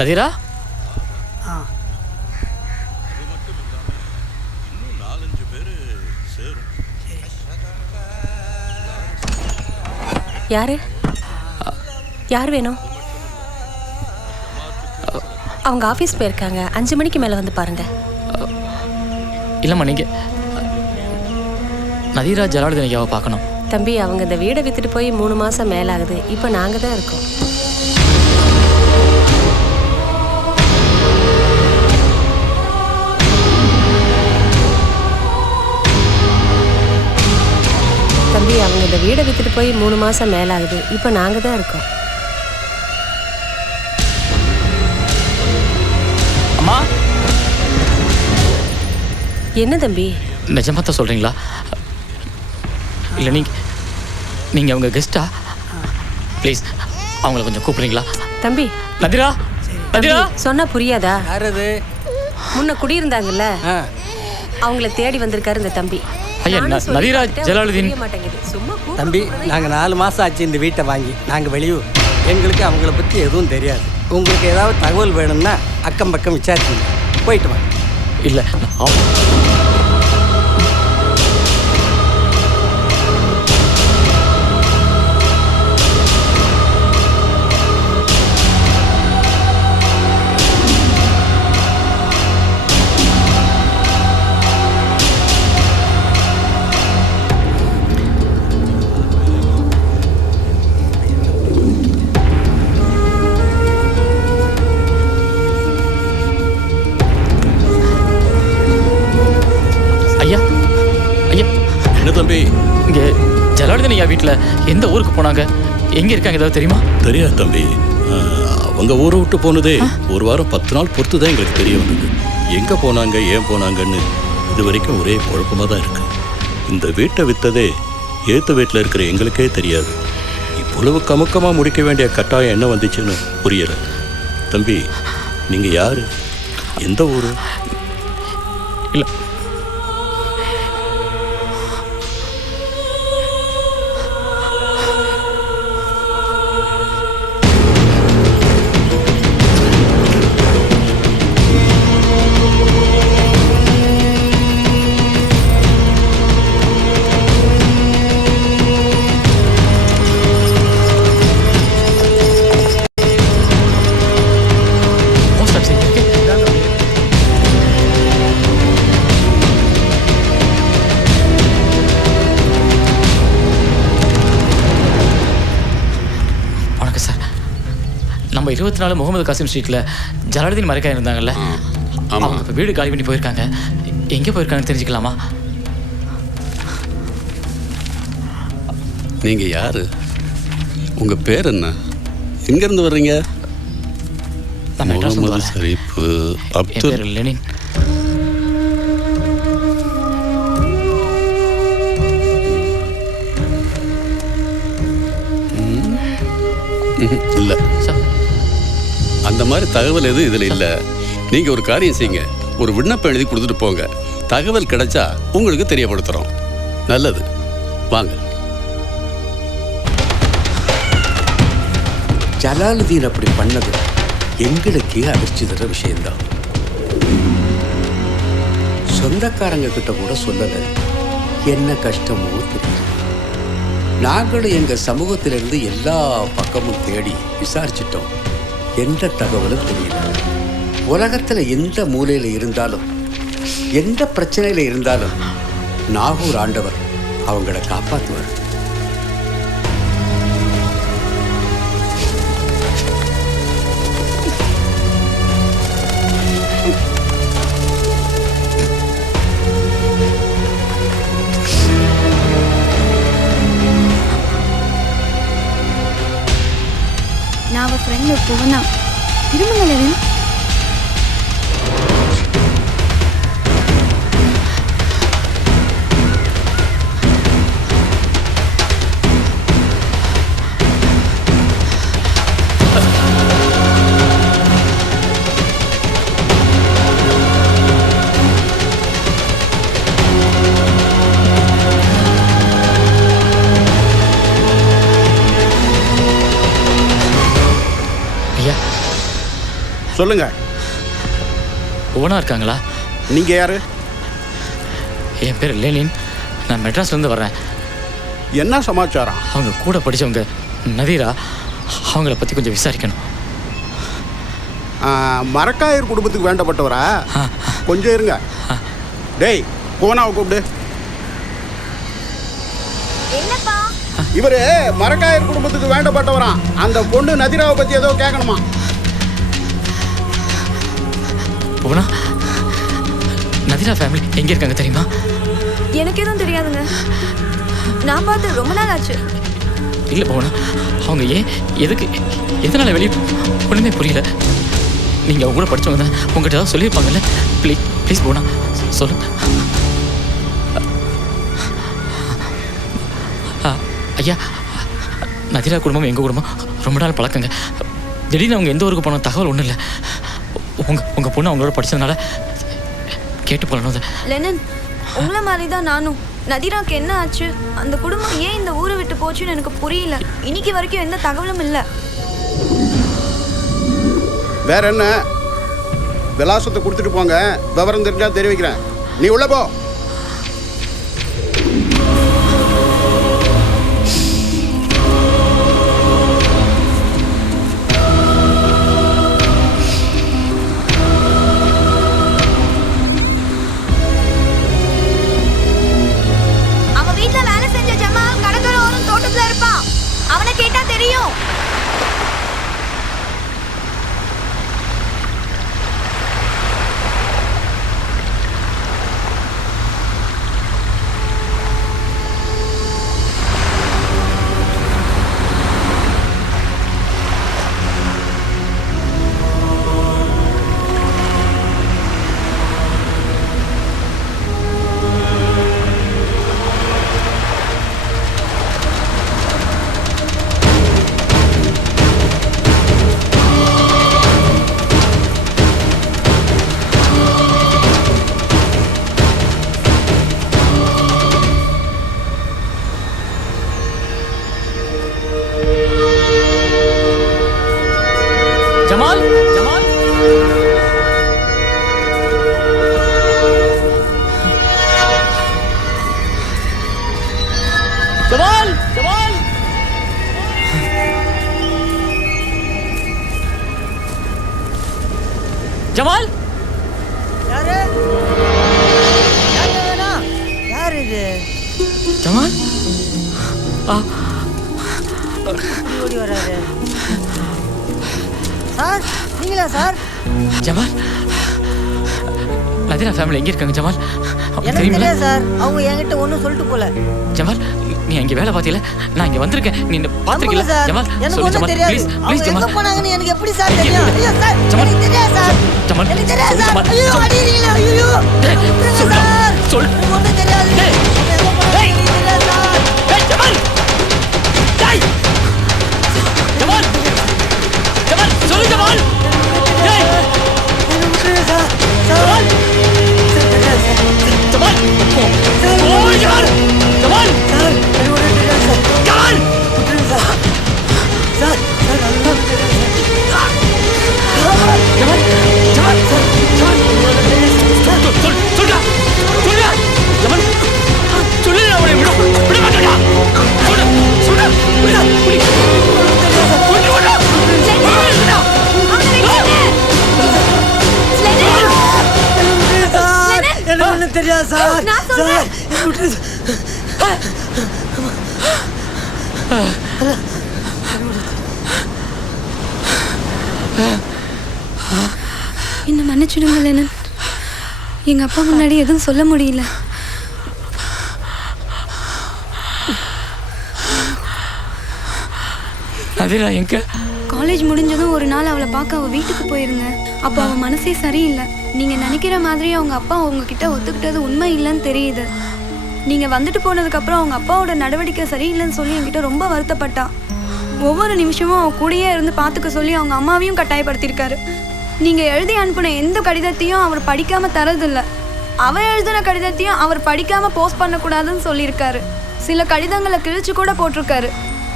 நதீரா. யாரு யார் வேணும்? அவங்க ஆஃபீஸ் போயிருக்காங்க. 5 மணிக்கு மேலே வந்து பாருங்க. இல்லைம்மா, நீங்கள் நதீரா ஜலாலுதீன் ஐயாவை பார்க்கணும். தம்பி, அவங்க இந்த வீடை விற்றுட்டு போய் 3 மாதம் மேலாகுது. இப்போ நாங்கள் தான் இருக்கோம். தம்பி, அவங்க இந்த வீடை விற்றுட்டு போய் 3 மாதம் மேலாகுது. இப்போ நாங்கள் தான் இருக்கோம். அம்மா, என்ன தம்பி? நிஜமாக தான் சொல்கிறீங்களா? இல்லை, நீங்கள் அவங்க கெஸ்ட்டா? ப்ளீஸ் அவங்கள கொஞ்சம் கூப்பிடுறீங்களா? தம்பி, நதீரா. நதீரா சொன்னா புரியாதா? யாரது? முன்ன குடியிருந்தாங்கல்ல, அவங்கள தேடி வந்திருக்காரு இந்த தம்பி. ஐயா, நதீரா ஜலாலுதீன். தம்பி, நாங்கள் 4 மாதம் ஆச்சு இந்த வீட்டை வாங்கி. நாங்கள் வெளியூர். எங்களுக்கு அவங்கள பற்றி எதுவும் தெரியாது. உங்களுக்கு ஏதாவது தகவல் வேணும்னா அக்கம் பக்கம் விசாரிச்சுங்க. போயிட்டு வாங்க. இல்லை, தம்பி, இங்கே ஜலாலுதீன் ஐயா வீட்டில் எந்த ஊருக்கு போனாங்க, எங்கே இருக்காங்க, ஏதாவது தெரியுமா? தெரியாது தம்பி. அவங்க ஊரை விட்டு போனதே 1 வாரம் 10 நாள் பொறுத்து தான் எங்களுக்கு தெரிய வந்தது. எங்கே போனாங்க, ஏன் போனாங்கன்னு இது வரைக்கும் ஒரே குழப்பமாக தான் இருக்கு. இந்த வீட்டை விற்றதே ஏற்ற வீட்டில் இருக்கிற எங்களுக்கே தெரியாது. இவ்வளவு கமுக்கமாக முடிக்க வேண்டிய கட்டாயம் என்ன வந்துச்சுன்னு புரியலை. தம்பி, நீங்கள் யார், எந்த ஊர்? இல்லை, நம்ம 24 முகமது காசிம் ஸ்ட்ரீட்டில் ஜலாலுதீன் மறைக்காய் இருந்தாங்கல்ல, அவங்க இப்போ வீடு காலி பண்ணி போயிருக்காங்க. எங்கே போயிருக்காங்கன்னு தெரிஞ்சுக்கலாமா? நீங்கள் யார்? உங்கள் பேர் என்ன? எங்கேருந்து வர்றீங்க? முகமது ஷரீஃப், அப்துல் லெனின். இல்லை, அந்த மாதிரி தகவல் எதுவும் இதில் இல்லை. நீங்கள் ஒரு காரியம் செய்யுங்க, ஒரு விண்ணப்பம் எழுதி கொடுத்துட்டு போங்க. தகவல் கிடைச்சா உங்களுக்கு தெரியப்படுத்துகிறோம். நல்லது, வாங்க. ஜலாலுதீன் அப்படி பண்ணது எங்களுக்கே அதிர்ச்சி தர விஷயம்தான். சொந்தக்காரங்க கிட்ட கூட சொல்லலை. என்ன கஷ்டமோ தெரியல. நாங்களும் எங்கள் சமூகத்திலிருந்து எல்லா பக்கமும் தேடி விசாரிச்சிட்டோம். எந்த தகவலும் தெரியல. உலகத்தில் எந்த மூலையில் இருந்தாலும், எந்த பிரச்சனையில் இருந்தாலும் நாகூர் ஆண்டவர் அவங்கள காப்பாற்றுவார். நான் அவள் ஃப்ரெண்டு புவனா. திருமணம் சொல்லுங்க. புவனா இருக்காங்களா? நீங்கள் யார்? என் பேர் லெனின். நான் மெட்ராஸ்லேருந்து வர்றேன். என்ன சமாச்சாரம்? அவங்க கூட படித்தவங்க நதீரா, அவங்கள பற்றி கொஞ்சம் விசாரிக்கணும். மரக்காயர் குடும்பத்துக்கு வேண்டப்பட்டவரா? கொஞ்சம் இருங்க. டேய், புவனாவை கூப்பிடு. என்னப்பா? இவரு மரக்காயர் குடும்பத்துக்கு வேண்டப்பட்டவராம். அந்த பொண்ணு நதிராவை பற்றி ஏதோ கேட்கணுமா? புவனா, நதிரா ஃபேமிலி எங்கே இருக்காங்க தெரியுமா? எனக்கு எதுவும் தெரியாதுங்க. நான் பார்த்து ரொம்ப நாள் ஆச்சு. இல்லை புவனா, அவங்க ஏன் எதுக்கு எதனால் வெளியே ஒன்றுமே புரியல. நீங்கள் அவங்க கூட படித்தவங்க தான், உங்கள்கிட்ட ஏதாவது சொல்லியிருப்பாங்கல்ல. ப்ளீஸ் ப்ளீஸ் புவனா சொல்லு. ஐயா, நதிரா குடும்பம் எங்கள் குடும்பம் ரொம்ப நாள் பழக்கங்க. திடீர்னு அவங்க எந்த ஊருக்கு போன தகவல் ஒன்றும் இல்லை. உங்கள் பொண்ணு அவங்களோட படித்ததுனால கேட்டு போகணும். லெனன், உங்களை மாதிரி தான் நானும். நதிராக்கு என்ன ஆச்சு, அந்த குடும்பம் ஏன் இந்த ஊரை விட்டு போச்சுன்னு எனக்கு புரியல. இன்னைக்கு வரைக்கும் எந்த தகவலும் இல்லை. வேற என்ன? விலாசத்தை கொடுத்துட்டு போங்க. விவரம் தெரிஞ்சா தெரிவிக்கிறேன். நீ உள்ள போ. அவன் வீட்டுல வேலை செஞ்ச ஜமால் கடற்கரை தோட்டத்துல இருப்பான். அவனை கேட்டா தெரியும். Jamal, Jamal, Jamal, Jamal. Jamal, யாரு? யார் இது? ஜமால். ஓடி வராரு. சார், நீங்களா சார்? ஜமால், நதிரா ஃபேமிலி எங்கே இருக்காங்க ஜமால்? எனக்கு தெரியாது சார். அவங்க என்கிட்ட ஒன்றும் சொல்லிட்டு போல. ஜமால், நீ அங்கே வேலை பார்த்தியில, நான் இங்கே வந்திருக்கேன். நீ பார்த்துருக்கீங்களா சார்? ஜமால்? எனக்கு சொல்லு ஒன்றும் ஜமால், தெரியாது. ப்ளீஸ் அவங்க ப்ளீஸ் எங்க ஜமால். போனாங்கன்னு எனக்கு எப்படி சார் தெரியும்? ஐயோ சார், ஜமால், எனக்கு தெரியாது சார். ஜமால், எனக்கு தெரியாது சொல்லு சார். ஜமால், ஐயோ, அடிக்கிறீங்களா? ஐயோ, விட்டுருங்க சொல்லு சார். சொல். எனக்கு ஒன்றும் தெரியாது. டேய். அவங்க எங்க போனாங்கன்னு எனக்கு தெரியாது சார். ஏய் ஜமால், டேய் ஜமால், ஜமால் சொல்லு ஜமால். டேய் விட்டுருங்க சார். ஜமால், ஜமால், ஓ ஜமால், ஜமால், சார், எனக்கு ஒன்றும் தெரியாது சார். ஜமால், விட்டுருங்க சார். சார், சார், நல்லா விட்டுருங்க சார். ஜமால், ஜமால், ஜமால், சொல்லுடா, சொல்லுடா, ஜமால், சொல்லு, அவனை விட மாட்டேடா. சொல்லு, சொல்லு, விடுடா, விடு. விடுடா, விடுடா. எனக்கு ஒன்றும் தெரியாது சார். நான் சொல்றேன். சார், விட்டுருங்க சார். என்ன மன்னிச்சிடுங்க லெனன். எங்க அப்பா முன்னாடி எதுவும் சொல்ல முடியல. நதிரா எங்க? காலேஜ் முடிஞ்சதும் ஒரு நாள் அவளை பார்க்க அவள் வீட்டுக்கு போயிருங்க. அப்போ அவள் மனசே சரியில்லை. நீங்கள் நினைக்கிற மாதிரி அவங்க அப்பா உங்ககிட்ட ஒத்துக்கிட்டது உண்மை இல்லைன்னு தெரியுது. நீங்கள் வந்துட்டு போனதுக்கப்புறம் அவங்க அப்பாவோட நடவடிக்கை சரியில்லைன்னு சொல்லி என்கிட்ட ரொம்ப வருத்தப்பட்டா. ஒவ்வொரு நிமிஷமும் அவன் கூடயே இருந்து பார்த்துக்க சொல்லி அவங்க அம்மாவையும் கட்டாயப்படுத்தியிருக்காரு. நீங்கள் எழுதி அனுப்பின எந்த கடிதத்தையும் அவர் படிக்காமல் தரதில்லை. அவன் எழுதின கடிதத்தையும் அவர் படிக்காமல் போஸ்ட் பண்ணக்கூடாதுன்னு சொல்லியிருக்காரு. சில கடிதங்களை கிழிச்சு கூட போட்டிருக்காரு.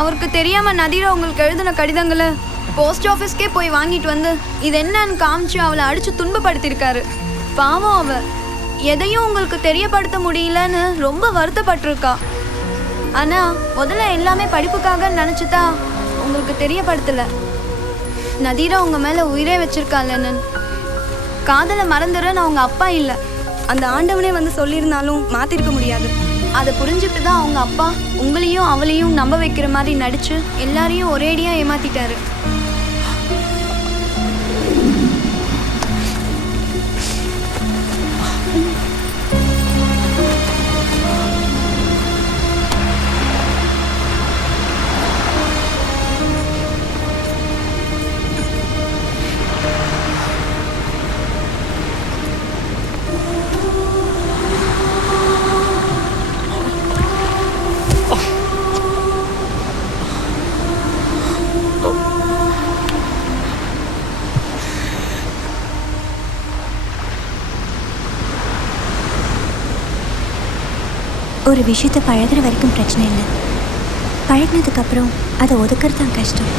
அவருக்கு தெரியாமல் நதிரா உங்களுக்கு எழுதின கடிதங்களை போஸ்ட் ஆஃபீஸ்க்கே போய் வாங்கிட்டு வந்து இது என்னன்னு காமிச்சு அவளை அடிச்சு துன்பப்படுத்தியிருக்காரு. பாவம் அவ எதையும் உங்களுக்கு தெரியப்படுத்த முடியலன்னு ரொம்ப வருத்தப்பட்டிருக்கா. ஆனா முதல்ல எல்லாமே படிப்புக்காக நினைச்சுதா உங்களுக்கு தெரியப்படுத்தல. நதீரா உங்க மேல உயிரே வச்சிருக்காளன்னு. காதலை மறந்துடுறேன்னு அவங்க அப்பா இல்லை, அந்த ஆண்டவனே வந்து சொல்லியிருந்தாலும் மாத்திருக்க முடியாது. அதை புரிஞ்சுட்டு தான் அவங்க அப்பா உங்களையும் அவளையும் நம்ப வைக்கிற மாதிரி நடிச்சு எல்லாரையும் ஒரேடியா ஏமாத்திட்டாரு. ஒரு விஷயத்தை பழகிற வரைக்கும் பிரச்சனை இல்லை, பழகினதுக்கப்புறம் அதை ஒதுக்கிறது தான் கஷ்டம்.